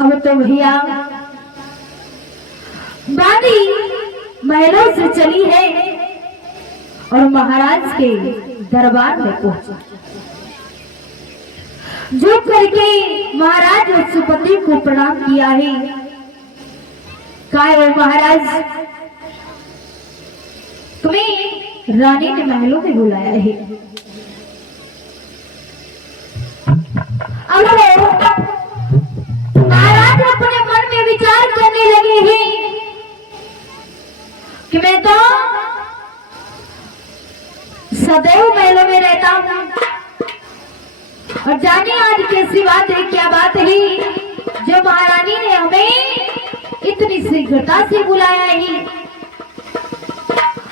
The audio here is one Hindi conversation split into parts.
अब तो भैया बारी महलों से चली है और महाराज के दरबार में पहुंची। जो करके महाराज रघुपति को प्रणाम किया है। काय महाराज, तुम्हें रानी ने महलों में बुलाया है। अब महाराज अपने मन में विचार करने लगे हैं कि मैं तो सदैव महलों में रहता हूं और जाने आज कैसी बात है, क्या बात है जो महारानी ने हमें इतनी शीघ्रता से बुलाया है।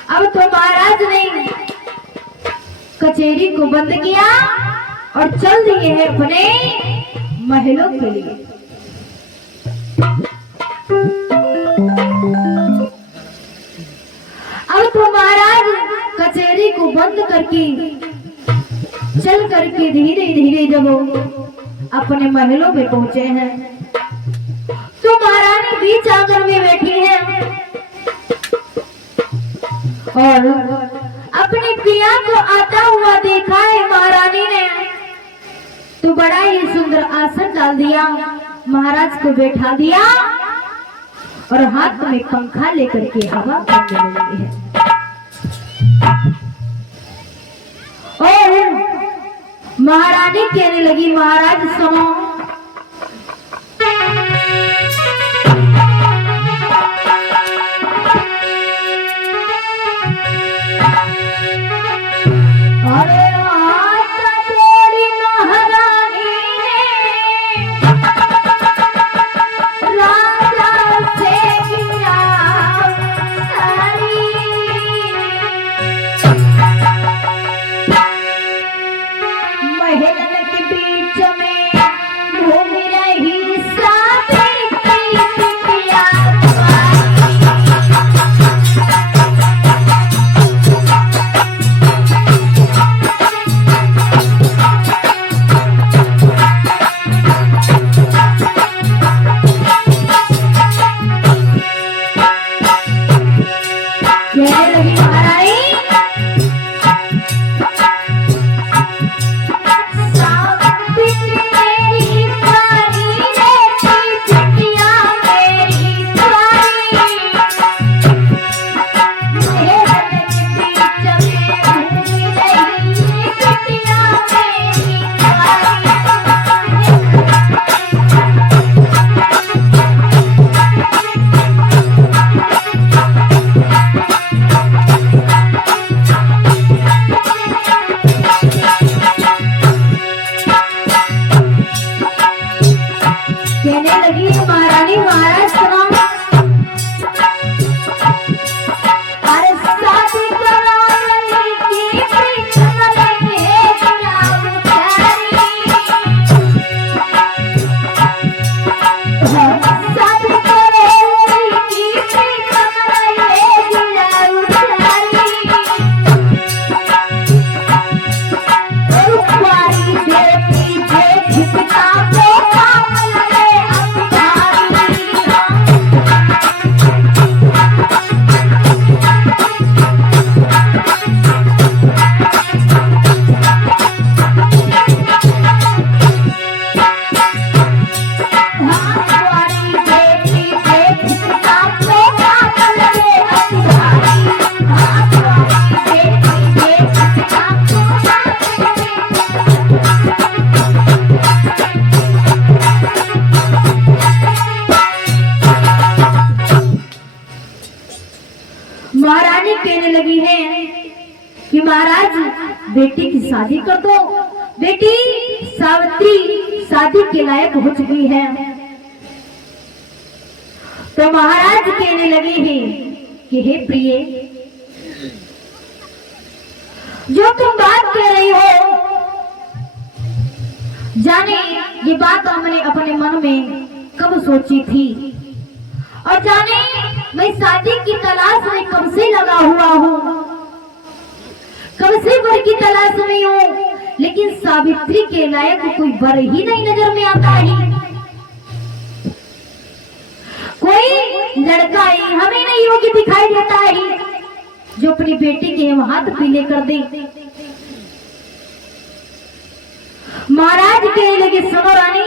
अब तो महाराज ने कचहरी को बंद किया और चल दिए हैं अपने महलों के लिए। अब तो महाराज कचहरी को बंद करके चल करके धीरे धीरे जब अपने महलों में पहुंचे हैं तो महारानी बीच आंगन में बैठी है और अपने पिया को आता हुआ देखा है महारानी ने, तो बड़ा ही सुंदर आसन डाल दिया, महाराज को बैठा दिया और हाथ में पंखा लेकर के हवा करने लगी है। और महारानी कहने लगी, महाराज सुनो, महारानी कहने लगी है कि महाराज बेटी की शादी कर दो, बेटी सावित्री शादी के लायक हो चुकी है। तो महाराज कहने लगे हैं कि हे प्रिय, जो तुम बात कह रही हो, जाने ये बात हमने अपने मन में कब सोची थी और जाने मैं शादी की तलाश में कब से लगा हुआ हूँ, कब से वर की तलाश में हूँ, लेकिन सावित्री के लायक कोई वर ही नहीं नजर में आता है। लड़का ही हमें नहीं योग्य दिखाई देता है जो अपनी बेटी के हम हाथ पीले कर दे। महाराज कहने लगे सुनो रानी,